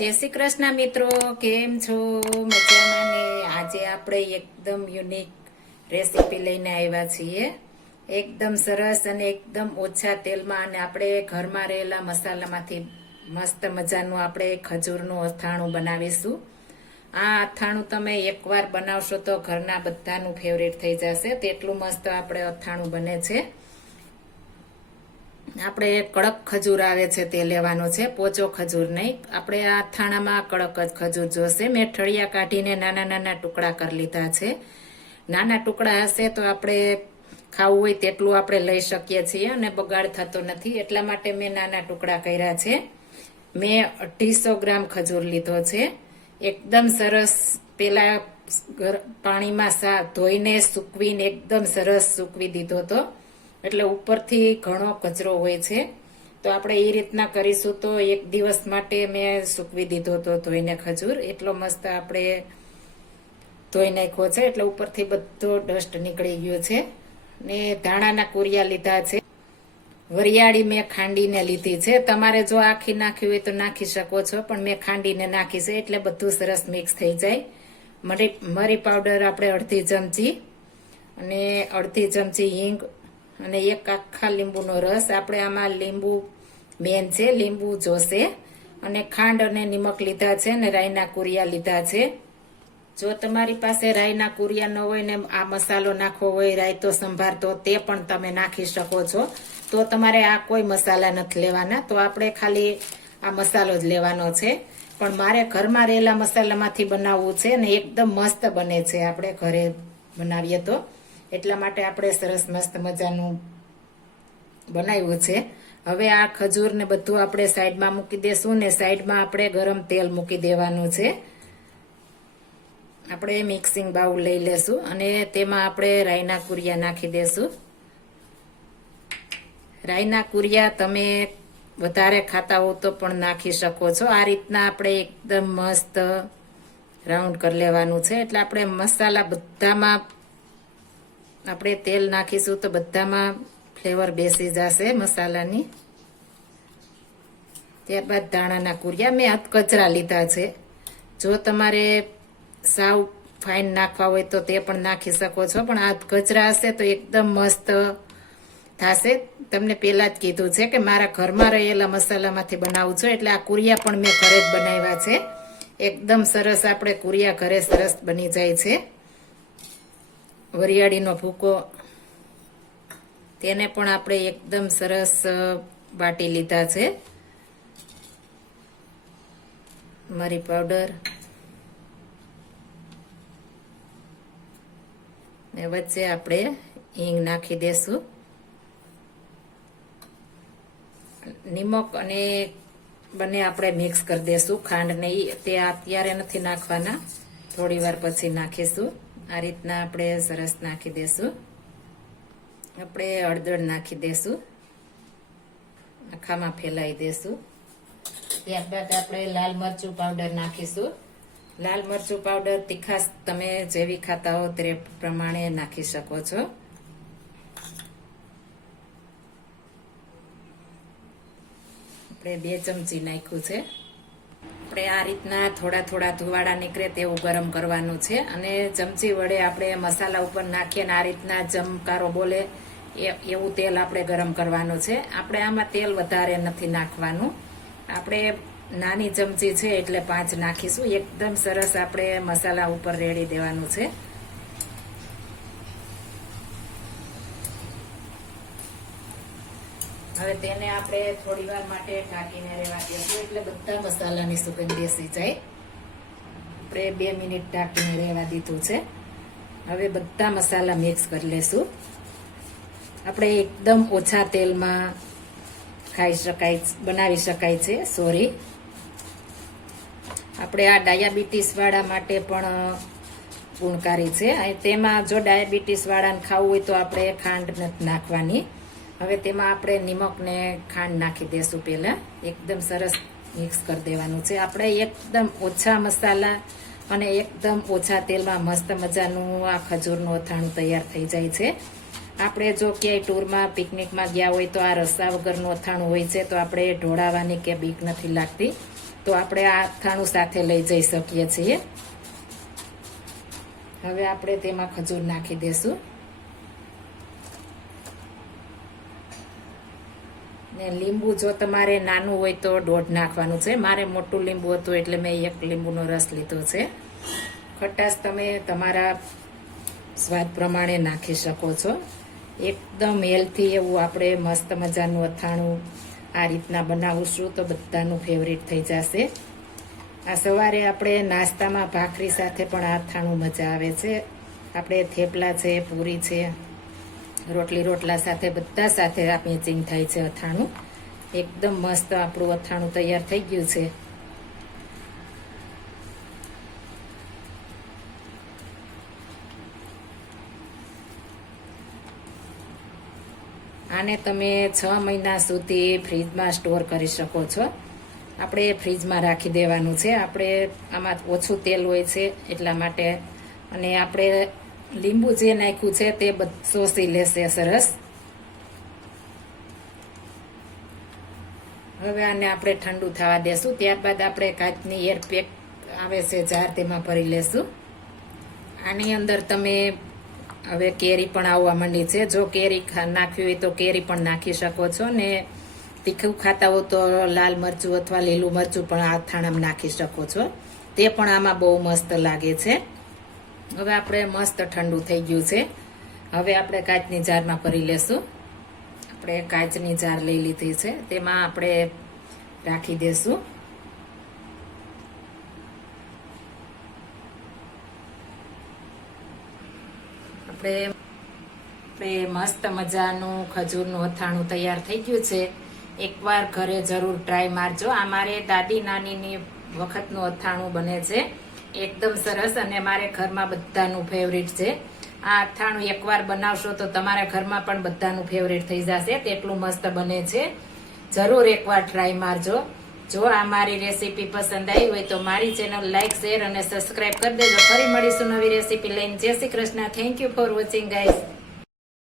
જય શ્રી કૃષ્ણ મિત્રો, કેમ છો? મજામાં ને? આજે આપણે એકદમ યુનિક રેસીપી લઈને આવ્યા છીએ. એકદમ સરસ અને એકદમ ઓછા તેલમાં અને આપણે ઘરમાં રહેલા મસાલામાંથી મસ્ત મજાનું આપણે ખજૂરનું અથાણું બનાવીશું. આ અથાણું તમે એકવાર બનાવશો તો ઘરના બધાનું ફેવરેટ થઈ જશે. તેટલું મસ્ત આપણે અથાણું બને છે. આપણે કડક ખજૂર આવે છે તે લેવાનો છે, પોચો ખજૂર નહીં. આપણે આ અથાણામાં કડક જ ખજૂર જોશે. મેં ઠળિયા કાઢીને નાના નાના ટુકડા કરી લીધા છે. નાના ટુકડા હશે તો આપણે ખાવું હોય તેટલું આપણે લઈ શકીએ છીએ અને બગાડ થતો નથી, એટલા માટે મેં નાના ટુકડા કર્યા છે. મેં 250 ગ્રામ ખજૂર લીધો છે. એકદમ સરસ પેલા પાણીમાં ધોઈને સૂકવીને એકદમ સરસ સૂકવી દીધો હતો, એટલે ઉપરથી ઘણો કચરો હોય છે. તો આપણે એ રીતના કરીશું તો એક દિવસ માટે મેં સૂકવી દીધો હતો ધોઈને ખજૂર. એટલો મસ્ત આપણે ધોઈ નાખ્યો છે, એટલે ઉપરથી બધો ડસ્ટ નીકળી ગયો છે. ને ધાણાના કુરિયા લીધા છે. વરિયાળી મેં ખાંડીને લીધી છે. તમારે જો આખી નાખવી હોય તો નાખી શકો છો, પણ મેં ખાંડીને નાખી છે એટલે બધું સરસ મિક્સ થઈ જાય. મરી પાવડર આપણે અડધી ચમચી અને અડધી ચમચી હિંગ અને એક આખા લીંબુનો રસ. આપણે આમાં લીંબુ મેન છે, લીંબુ જોશે. અને ખાંડ અને નિમક લીધા છે ને રાઈના કુરિયા લીધા છે. જો તમારી પાસે રાઈના કુરિયા ન હોય ને આ મસાલો નાખવો હોય, રાયતો સંભાર, તો તે પણ તમે નાખી શકો છો. તો તમારે આ કોઈ મસાલા નથી લેવાના, તો આપણે ખાલી આ મસાલો જ લેવાનો છે. પણ મારે ઘરમાં રહેલા મસાલામાંથી બનાવવું છે ને એકદમ મસ્ત બને છે આપણે ઘરે બનાવીએ તો, એટલા માટે આપણે સરસ મસ્ત મજાનું બનાવ્યું છે. હવે આ ખજૂર ને બધું આપણે સાઈડમાં મૂકી દેશું ને સાઈડમાં આપણે ગરમ તેલ મૂકી દેવાનું છે. આપણે મિક્સિંગ બાઉલ લઈ લેશું અને તેમાં આપણે રાઈના કુરિયા નાખી દેશું. રાઈના કુરિયા તમે વધારે ખાતા હો તો પણ નાખી શકો છો. આ રીતના આપણે એકદમ મસ્ત રાઉન્ડ કરી લેવાનું છે. એટલે આપણે મસાલા બધામાં આપણે તેલ નાખીશું તો બધામાં ફ્લેવર બેસી જશે મસાલાની. ત્યારબાદ ધાણાના કુરિયા મેં અધકચરા લીધા છે. જો તમારે સાવ ફાઇન નાખવા હોય તો તે પણ નાખી શકો છો, પણ આ કચરા હશે તો એકદમ મસ્ત થશે. તમને પહેલા જ કીધું છે કે મારા ઘરમાં રહેલા મસાલામાંથી બનાવું છું, એટલે આ કુરિયા પણ મેં ઘરે જ બનાવ્યા છે. એકદમ સરસ આપણે કુરિયા ઘરે સરસ બની જાય છે. વરિયાળીનો ભૂકો તેને પણ આપણે એકદમ સરસ બાટી લીધા છે. મરી પાવડર ને વચ્ચે આપણે હિંગ નાખી દેશું. નિમક અને બંને આપણે મિક્સ કરી દેશું. ખાંડ ને તે અત્યારે નથી નાખવાના, થોડી વાર પછી નાખીશું. આ રીતના આપણે સરસ નાખી દેશું. આપણે હળદર નાખી દેશું, આખામાં ફેલાઈ દેશું. ત્યારબાદ આપણે લાલ મરચું પાવડર નાખીશું. લાલ મરચું પાવડર તીખાશ તમે જેવી ખાતા હો તે પ્રમાણે નાખી શકો છો. આપણે 2 ચમચી નાખ્યું છે. આપણે આ રીતના થોડા થોડા ધુવાડા નીકળે તેવું ગરમ કરવાનું છે અને ચમચી વડે આપણે મસાલા ઉપર નાખીને આ રીતના ચમકારો બોલે એવું તેલ આપણે ગરમ કરવાનું છે. આપણે આમાં તેલ વધારે નથી નાખવાનું. આપણે નાની ચમચી છે એટલે 5 નાખીશું. એકદમ સરસ આપણે મસાલા ઉપર રેડી દેવાનું છે. હવે તેને આપણે થોડી વાર માટે ઢાંકીને રહેવા દઈશું, એટલે બધા મસાલાની સુગંધ બેસી જાય. આપણે 2 મિનિટ ઢાંકીને રહેવા દીધું છે. હવે બધા મસાલા મિક્સ કરી લેશું. આપણે એકદમ ઓછા તેલમાં બનાવી શકાય છે. આપણે આ ડાયાબિટીસ વાળા માટે પણ ગુણકારી છે. તેમાં જો ડાયાબિટીસ વાળાને ખાવું હોય તો આપણે ખાંડ નથી નાખવાની. હવે તેમાં આપણે નિમક ને ખાંડ નાખી દેશું. પહેલા એકદમ સરસ મિક્સ કરી દેવાનું છે. આપણે એકદમ ઓછા મસાલા અને એકદમ ઓછા તેલમાં મસ્ત મજાનું આ ખજૂરનું અથાણું તૈયાર થઈ જાય છે. આપણે જો ક્યાંય ટૂરમાં પિકનિકમાં ગયા હોય તો આ રસ્સા વગરનું અથાણું હોય છે, તો આપણે ઢોળાવાની કે બીક નથી લાગતી. તો આપણે આ અથાણું સાથે લઈ જઈ શકીએ છીએ. હવે આપણે તેમાં ખજૂર નાખી દેશું ને લીંબુ જો તમારે નાનું હોય તો 1.5 નાખવાનું છે. મારે મોટું લીંબુ હતું એટલે મેં 1 લીંબુનો રસ લીધો છે. ખટાશ તમે તમારા સ્વાદ પ્રમાણે નાખી શકો છો. એકદમ હેલ્થી એવું આપણે મસ્ત મજાનું અથાણું આ રીતના બનાવશું તો બધાનું ફેવરિટ થઈ જશે. આ સવારે આપણે નાસ્તામાં ભાખરી સાથે પણ આ અથાણું મજા આવે છે. આપણે થેપલા છે, પૂરી છે, રોટલા સાથે બધા સાથે આ મેચિંગ થાય છે અથાણું. એકદમ મસ્ત આપણું અથાણું તૈયાર થઈ ગયું છે. આને તમે 6 મહિના સુધી ફ્રીજમાં સ્ટોર કરી શકો છો. આપણે ફ્રીજમાં રાખી દેવાનું છે. આપણે આમાં ઓછું તેલ હોય છે એટલા માટે, અને આપણે લીંબુ જે નાખ્યું છે તે શોષી લેશે સરસ. હવે આને આપણે ઠંડુ થવા દેશું. ત્યારબાદ આપણે કાચની એરપેક આવે છે જાર, તેમાં ભરી લેશું. આની અંદર તમે હવે કેરી પણ આવવા માંડી છે. જો કેરી નાખવી હોય તો કેરી પણ નાખી શકો છો, ને તીખું ખાતા હો તો લાલ મરચું અથવા લીલું મરચું પણ આ અથાણામાં નાખી શકો છો. તે પણ આમાં બહુ મસ્ત લાગે છે. હવે આપણે મસ્ત ઠંડુ થઈ ગયું છે. હવે આપણે કાચની જારમાં ભરી લેશું. આપણે કાચની જાર લઈ લીધી છે, તેમાં આપણે રાખી દેશું. આપણે મસ્ત મજાનું ખજૂરનું અથાણું તૈયાર થઈ ગયું છે. એકવાર ઘરે જરૂર ટ્રાય મારજો. આ મારે દાદી નાનીની વખતનું અથાણું બને છે. એકદમ સરસ, અને મારે ઘરમાં બધાનું ફેવરિટ છે. આ અથાણું એકવાર બનાવશો તો તમારા ઘરમાં પણ બધાનું ફેવરિટ થઈ જશે. તેટલું મસ્ત બને છે. જરૂર એકવાર ટ્રાય મારજો. જો આ મારી રેસીપી પસંદ આવી હોય તો મારી ચેનલ લાઈક, શેર અને સબસ્ક્રાઇબ કરી દેજો. ફરી મળીશું નવી રેસીપી લઈને. જય Shri Krishna. Thank you for watching guys.